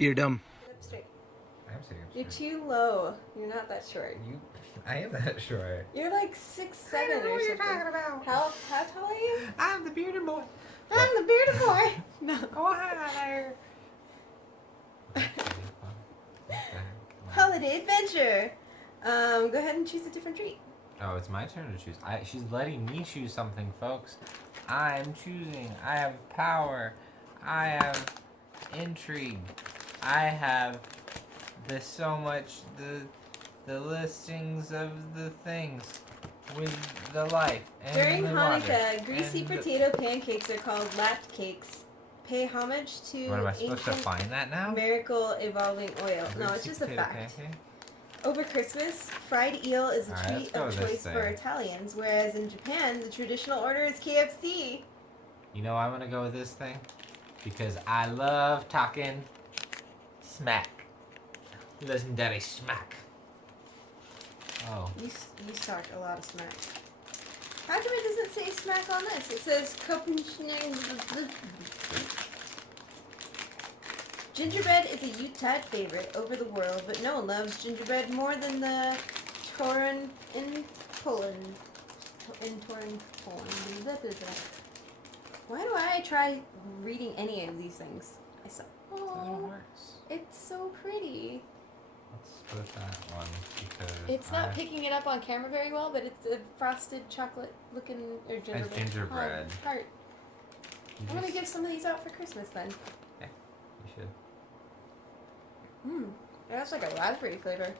You're dumb. Sit up straight. I'm sitting up You're straight. too low. You're not that short. I am that short. You're like 6'7" I don't know or what you're something. talking about. How tall are you? I'm the bearded boy. I'm the bearded boy. No. Oh, hi there. Holiday adventure. Go ahead and choose a different treat. Oh, it's my turn to choose. She's letting me choose something, folks. I'm choosing. I have power. I have intrigue. I have the listings of the things with the life. And During the Hanukkah, water, greasy and potato pancakes are called latte cakes. Pay homage to What am I supposed to ancient find that now? miracle evolving oil. No, it's Greasy just a potato fact. pancake? Over Christmas, fried eel is a Alright, treat let's go of with this choice for thing. Italians, whereas in Japan, the traditional order is KFC. You know I'm gonna go with this thing? Because I love talking smack. Legendary smack. Oh. You talk a lot of smack. How come it doesn't say smack on this? It says Gingerbread is a Yuletide favorite over the world, but no one loves gingerbread more than the Torin in Poland. Why do I try reading any of these things? Oh, it's so pretty. Let's put that one because It's not picking it up on camera very well, but it's a frosted chocolate looking or gingerbread. It's gingerbread. Heart. I'm gonna give some of these out for Christmas then. Okay, you should. That's like a raspberry flavor.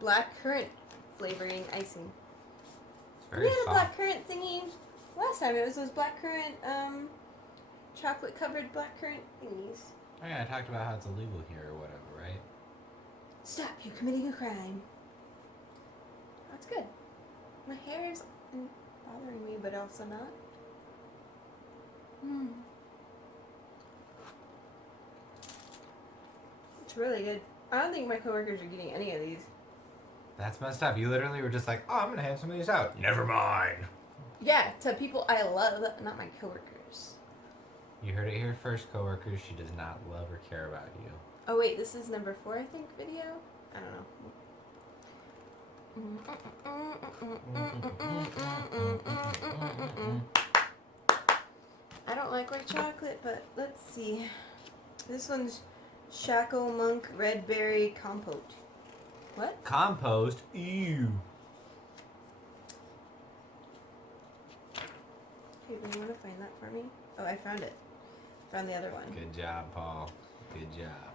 Black currant flavoring icing. It's very We had a soft. black currant thingy last time. It was those black currant, chocolate covered black currant thingies. Oh yeah, I talked about how it's illegal here or whatever, right? Stop! You're committing a crime. That's good. My hair is bothering me, but also not. It's really good. I don't think my coworkers are getting any of these. That's messed up. You literally were just like, oh, I'm gonna hand some of these out. Never mind. Yeah, to people I love, not my coworkers. You heard it here first, coworkers. She does not love or care about you. Oh wait, this is number 4, I think, video? I don't know. I don't like white chocolate, but let's see. This one's Shackle Monk Red Berry Compote. What? Compost? Ew. Hey, do you want to find that for me? Oh, I found it. Found the other one. Good job, Paul. Good job.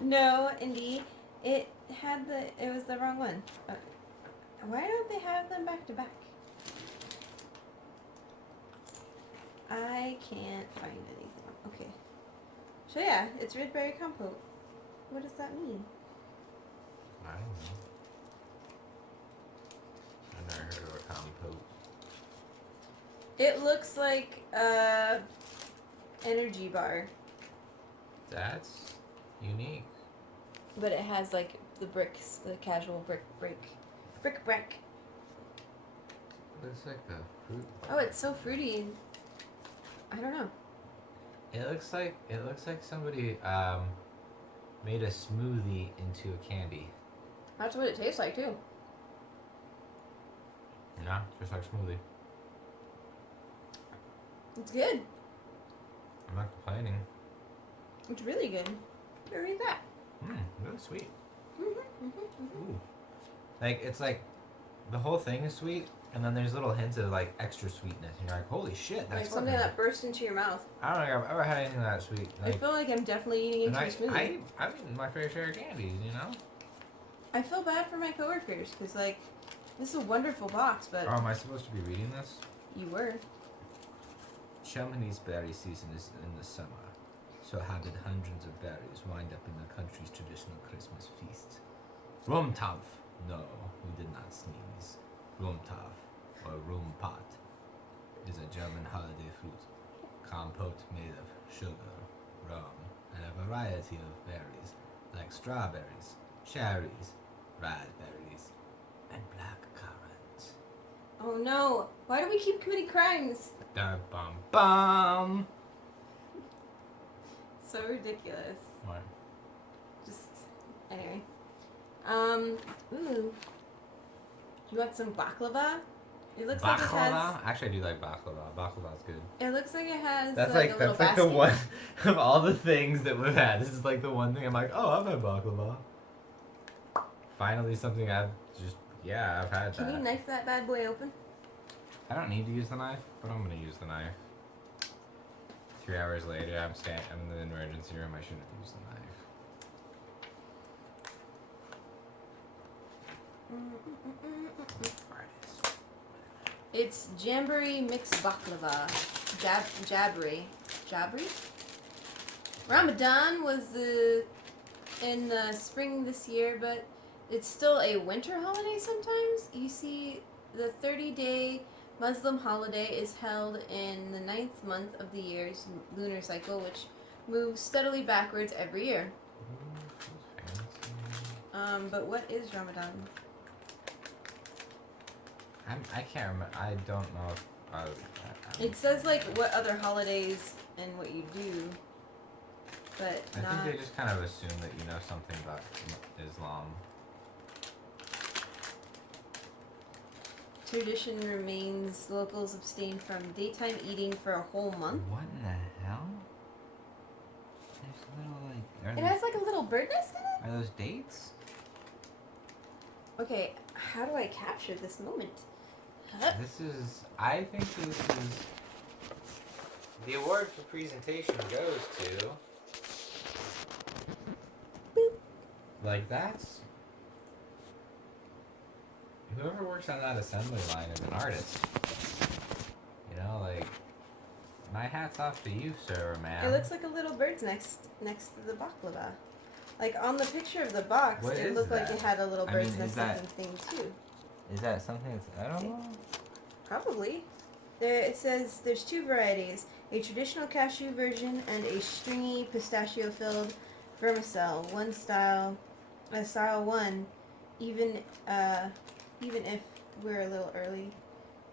No, Indy. It was the wrong one. Why don't they have them back to back? I can't find anything. Okay. So yeah, it's red berry compote. What does that mean? I don't know. I've never heard of a compote. It looks like a energy bar, That's unique. but it has like the bricks, the casual brick. Looks like a fruit bar. Oh, it's so fruity. I don't know. It looks like somebody made a smoothie into a candy. That's what it tastes like too. Yeah, just like smoothie. It's good. I'm not complaining. It's really good. Here, read that. Really sweet. Mm-hmm. Ooh. Like, it's like, the whole thing is sweet, and then there's little hints of, like, extra sweetness. And you're like, holy shit, that's Like something fucking- that bursts into your mouth. I don't think I've ever had anything that sweet. I feel like I'm definitely eating into a smoothie. I've eaten my fair share of candies, you know? I feel bad for my coworkers because, like, this is a wonderful box, but Oh, am I supposed to be reading this? you were. Germany's berry season is in the summer. So how did hundreds of berries wind up in the country's traditional Christmas feast? Rumtopf. No, we did not sneeze. Rumtopf, or Rumpot, is a German holiday fruit. Compote made of sugar, rum, and a variety of berries, like strawberries, cherries, raspberries, and black currant. Oh no! Why do we keep committing crimes? Da bum bum. So ridiculous. What? Just anyway. Ooh. You want some baklava? It looks like it has. Baklava? Actually, I do like baklava. Baklava's good. It looks like it has That's like a little that's like basket. the one of all the things that we've had. This is like the one thing I'm like, oh, I've had baklava. Finally, something I've I've had Can that. you knife that bad boy open? I don't need to use the knife, but I'm gonna use the knife. 3 hours later, I'm in the emergency room. I shouldn't have used the knife. Artist. It's jamboree mixed baklava. Jabri? Ramadan was in the spring this year, but it's still a winter holiday sometimes. You see, the 30-day Muslim holiday is held in the 9th month of the year's lunar cycle, which moves steadily backwards every year. But what is Ramadan? I can't remember. I don't know if It says like what other holidays and what you do, but I not. think they just kind of assume that you know something about Islam. Tradition remains. Locals abstain from daytime eating for a whole month. What in the hell? There's a little It has like a little bird nest in it? Are those dates? Okay, how do I capture this moment? Huh? I think this is, the award for presentation goes to, Boop. like that's, whoever works on that assembly line is an artist. You know, like, my hat's off to you, sir, man. It looks like a little bird's nest next to the baklava. Like on the picture of the box, What it is looked like that? it had a little I bird's mean, nest is that- looking thing too. Is that something that's, I don't know. Probably. There it says there's 2 varieties: a traditional cashew version and a stringy pistachio-filled vermicelle. Style 1, even if we're a little early.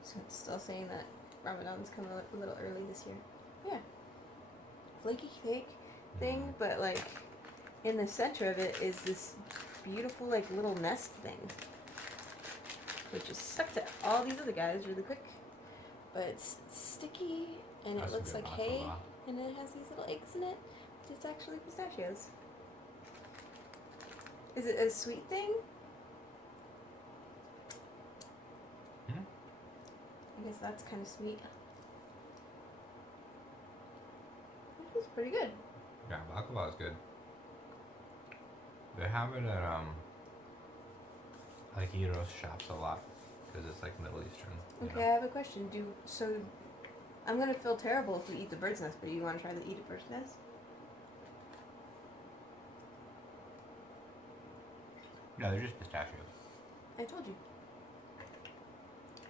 So it's still saying that Ramadan's coming a little early this year. Yeah. Flaky cake thing, but like in the center of it is this beautiful like little nest thing, which is stuck to all these other guys really quick. But it's sticky and That's it a looks good like hay, baklava. and it has these little eggs in it, but it's actually pistachios. Is it a sweet thing? I guess that's kind of sweet. It's pretty good. Yeah, baklava is good. They have it at like gyros shops a lot because it's like Middle Eastern. Okay, I have a question. I'm gonna feel terrible if we eat the bird's nest, but do you want to try to eat a bird's nest? Yeah, they're just pistachios. I told you.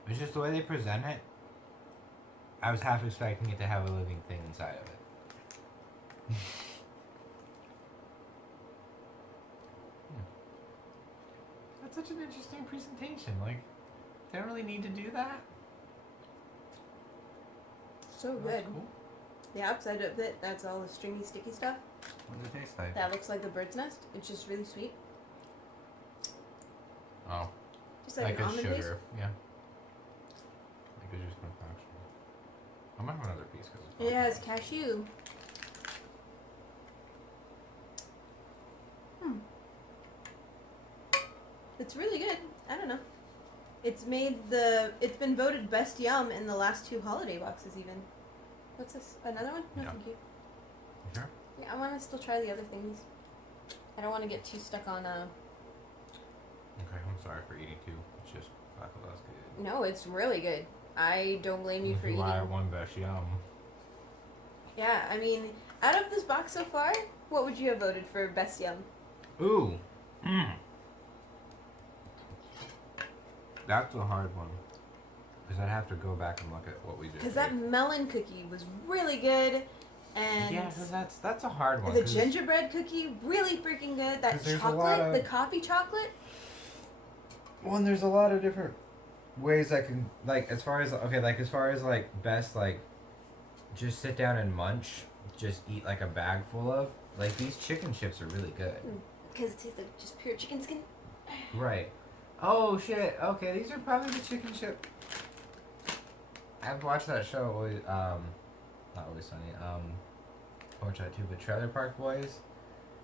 It's just the way they present it. I was half expecting it to have a living thing inside of it. That's such an interesting presentation. Like, they don't really need to do that. So good. That's cool. The outside of it, that's all the stringy, sticky stuff. What does it taste like? That looks like the bird's nest. It's just really sweet. Oh, Just like an a almond sugar. paste. Yeah. Like a juice concoction. I might have another piece because And it has cashew. It's really good. I don't know. It's been voted best yum in the last 2 holiday boxes even. What's this? Another one? No, Yeah. thank you. Sure. Yeah, I want to still try the other things. I don't want to get too stuck on Okay, I'm sorry for eating too. It's just baklava's good. No, it's really good. I don't blame you for eating. Why I won best yum. Yeah, I mean, out of this box so far, what would you have voted for best yum? Ooh. That's a hard one. Because I'd have to go back and look at what we did. Because that melon cookie was really good, and yeah, because that's a hard one. the gingerbread cookie really freaking good. That 'Cause there's a chocolate, lot of- the coffee chocolate. Well, and there's a lot of different ways I can like as far as okay like as far as like best like just sit down and munch, just eat like a bag full of like these chicken chips are really good. Because it tastes like just pure chicken skin. Right. Oh shit. Okay, these are probably the chicken chip. I've watched that show. Not Always Sunny. I watched that too, but Trailer Park Boys.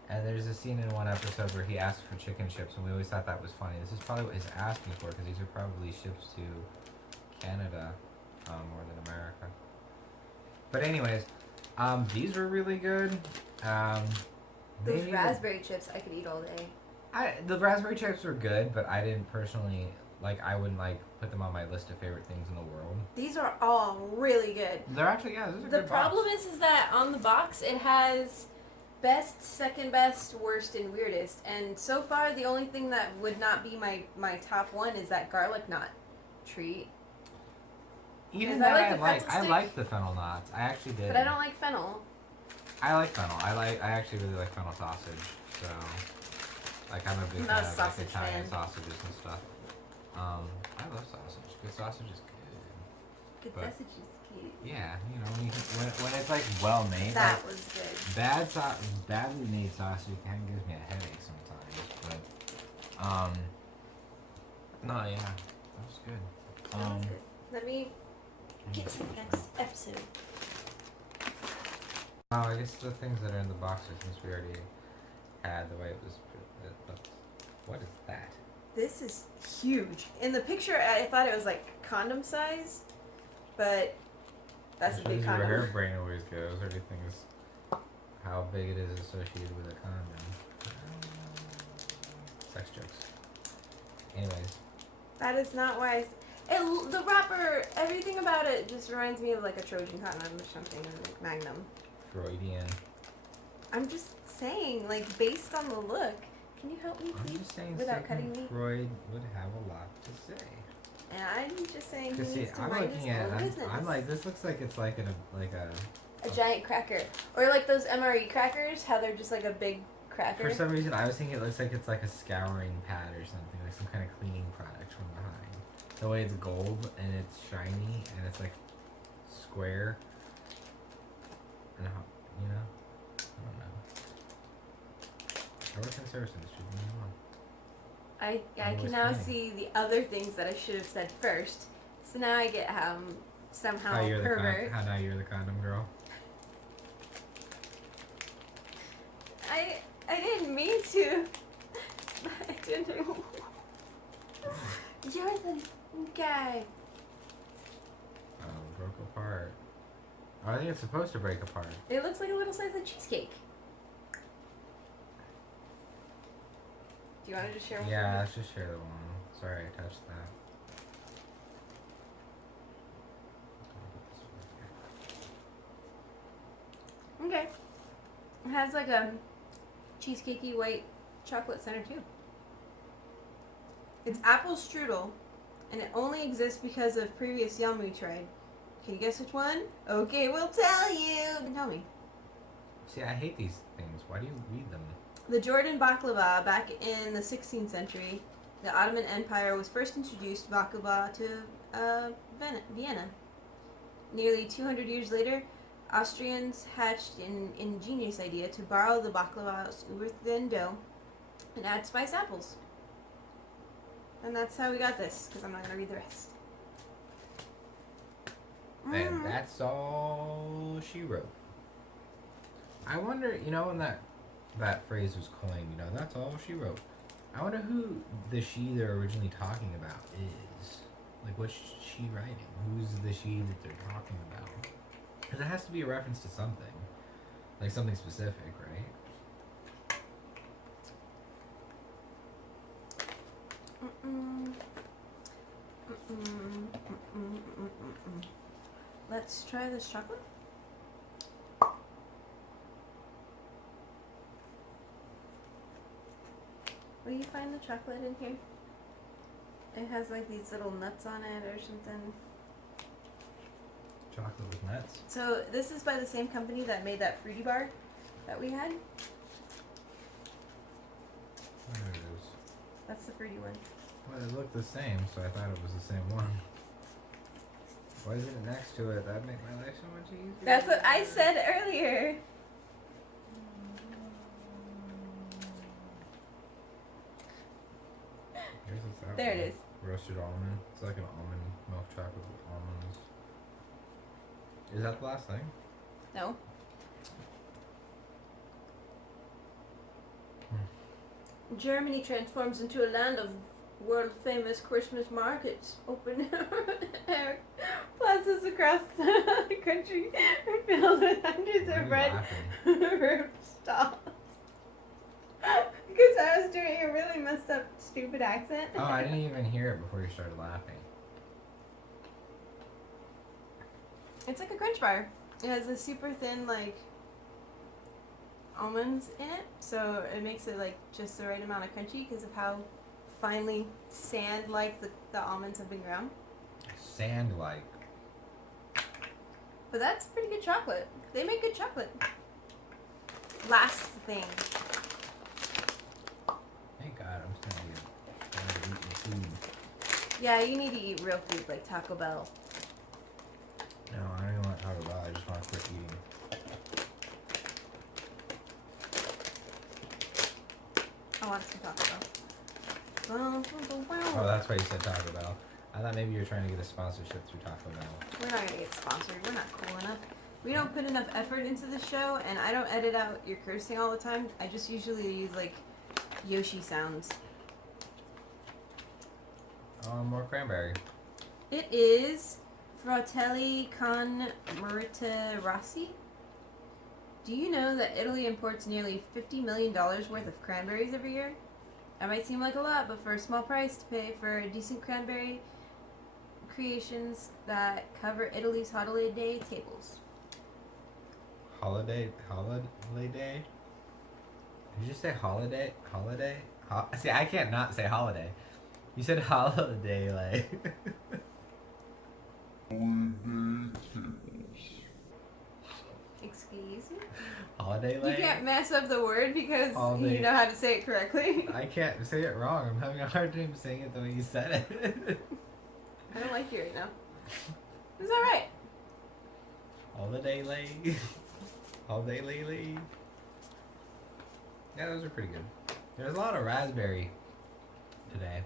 And there's a scene in one episode where he asks for chicken chips, and we always thought that was funny. This is probably what he's asking for, because these are probably ships to Canada more than America. But anyways, these were really good. Those raspberry chips I could eat all day. The raspberry chips were good, but I didn't personally like. I wouldn't like put them on my list of favorite things in the world. These are all really good. They're actually those are The good problem box. is that on the box it has best, second best, worst, and weirdest. And so far, the only thing that would not be my top one is that garlic knot treat. Even Because that I I like like the fennel knots. I actually did. But I don't like fennel. I like fennel. I actually really like fennel sausage. So, like, I'm a big I'm fan not a of like sausage Italian fan. sausages and stuff. I love sausage. Good sausage is good. Good But- sausage is cute. Yeah, you know when it's like well made. That Like, was good. badly made sausage kind of gives me a headache sometimes. But no, yeah, that was good. That was good. Let me get to the next episode. Oh, I guess the things that are in the box are things we already had the way it was. What is that? This is huge. In the picture, I thought it was like condom size, but that's a big Where her condom. brain always goes. Everything is how big it is associated with a condom. Sex jokes. Anyways, That is not why. The wrapper, everything about it just reminds me of like a Trojan condom or something, like Magnum. Freudian. I'm just saying, like based on the look. Can you help me, I'm please? just saying Without cutting Sigmund me. Freud would have a lot to say. And I'm just saying he Cause see, needs to I'm mind his looking at own it, business. I'm like, this looks like it's like a giant cracker, or like those MRE crackers, how they're just like a big cracker. for some reason I was thinking it looks like it's like a scouring pad or something, like some kind of cleaning product from behind. The way it's gold and it's shiny and it's like square. And how, you know? I don't know. I work in the service industry, what do you want? I I'm can always now funny. see the other things that I should have said first. So now I get somehow How you're pervert. how now you're the condom girl? I didn't mean to. I didn't. You're the guy. Broke apart. Oh, I think it's supposed to break apart. It looks like a little slice of cheesecake. Do you want to just share one? Yeah, let's just share the one. Sorry, I touched that. Okay. It has like a cheesecakey white chocolate center too. It's apple strudel, and it only exists because of previous yum we tried. Can you guess which one? Okay, we'll tell you. Tell me. See, I hate these things. Why do you read them? The Jordan baklava, back in the 16th century, the Ottoman Empire was first introduced baklava to Vienna. Nearly 200 years later, Austrians hatched an ingenious idea to borrow the baklava's uber-thin dough and add spiced apples. And that's how we got this, because I'm not going to read the rest. And that's all she wrote. I wonder, you know, when that phrase was coined, you know, that's all she wrote. I wonder who the she they're originally talking about is. Like, what's she writing? Who's the she that they're talking about? Because it has to be a reference to something. Like, something specific, right? Let's try this chocolate. Will you find the chocolate in here? It has like these little nuts on it or something. Chocolate with nuts. So this is by the same company that made that fruity bar that we had. There it is. That's the fruity one. Well, it looked the same, so I thought it was the same one. Why isn't it next to it? That'd make my life so much easier. That's what I said earlier. Here's what's that There one. it is. Roasted almond. It's like an almond milk chocolate with almonds. Is that the last thing? No. Germany transforms into a land of world famous Christmas markets. Open air plazas across the country are filled with hundreds Why are of you red laughing? roof stalls. Because I was doing a really messed up, stupid accent. Oh, I didn't even hear it before you started laughing. It's like a crunch bar. It has a super thin, like, almonds in it, so it makes it like just the right amount of crunchy because of how finely sand-like the almonds have been ground. Sand-like. But that's pretty good chocolate. They make good chocolate. Last thing. Thank God, I'm just gonna be eating food. Yeah, you need to eat real food like Taco Bell. No, I don't even want to talk about it. I just want to quit eating. I want some Taco Bell. Oh, that's why you said Taco Bell. I thought maybe you were trying to get a sponsorship through Taco Bell. We're not gonna get sponsored. We're not cool enough. We don't put enough effort into the show, and I don't edit out your cursing all the time. I just usually use like Yoshi sounds. More cranberry. It is Fratelli con Merita Rossi. Do you know that Italy imports nearly $50 million worth of cranberries every year? That might seem like a lot, but for a small price to pay for decent cranberry creations that cover Italy's holiday tables. Holiday day? Did you just say holiday? See, I can't not say holiday. You said holiday, like. Excuse me? Holiday You lay? can't mess up the word because Holiday. you know how to say it correctly. I can't say it wrong. I'm having a hard time saying it the way you said it. I don't like you right now. It's alright. Holiday lay. Holiday lay. Yeah, those are pretty good. There's a lot of raspberry today.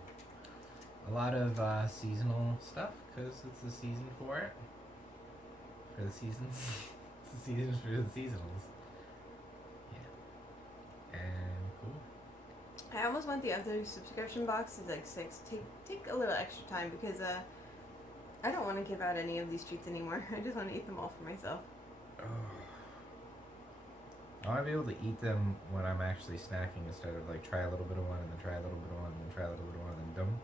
A lot of seasonal stuff because it's the season for it. For the seasons. It's the season for the seasonals. Yeah. And cool. I almost want the other subscription box is like 6. Take a little extra time because I don't want to give out any of these treats anymore. I just want to eat them all for myself. I want to be able to eat them when I'm actually snacking instead of like try a little bit of one and then try a little bit of one and then try a little bit of one and then dumb.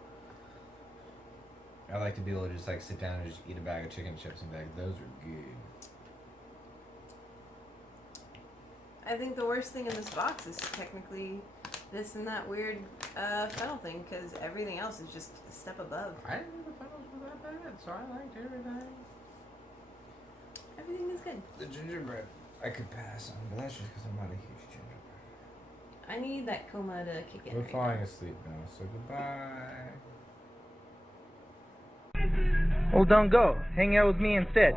I like to be able to just like sit down and just eat a bag of chicken chips and be like, those are good. I think the worst thing in this box is technically this and that weird funnel thing because everything else is just a step above. I didn't think the funnels were that bad, so I liked everything. Everything is good. The gingerbread I could pass on, but that's just because I'm not a huge gingerbread. I need that coma to kick in. We're right falling now. asleep now, so goodbye. Well, don't go. Hang out with me instead.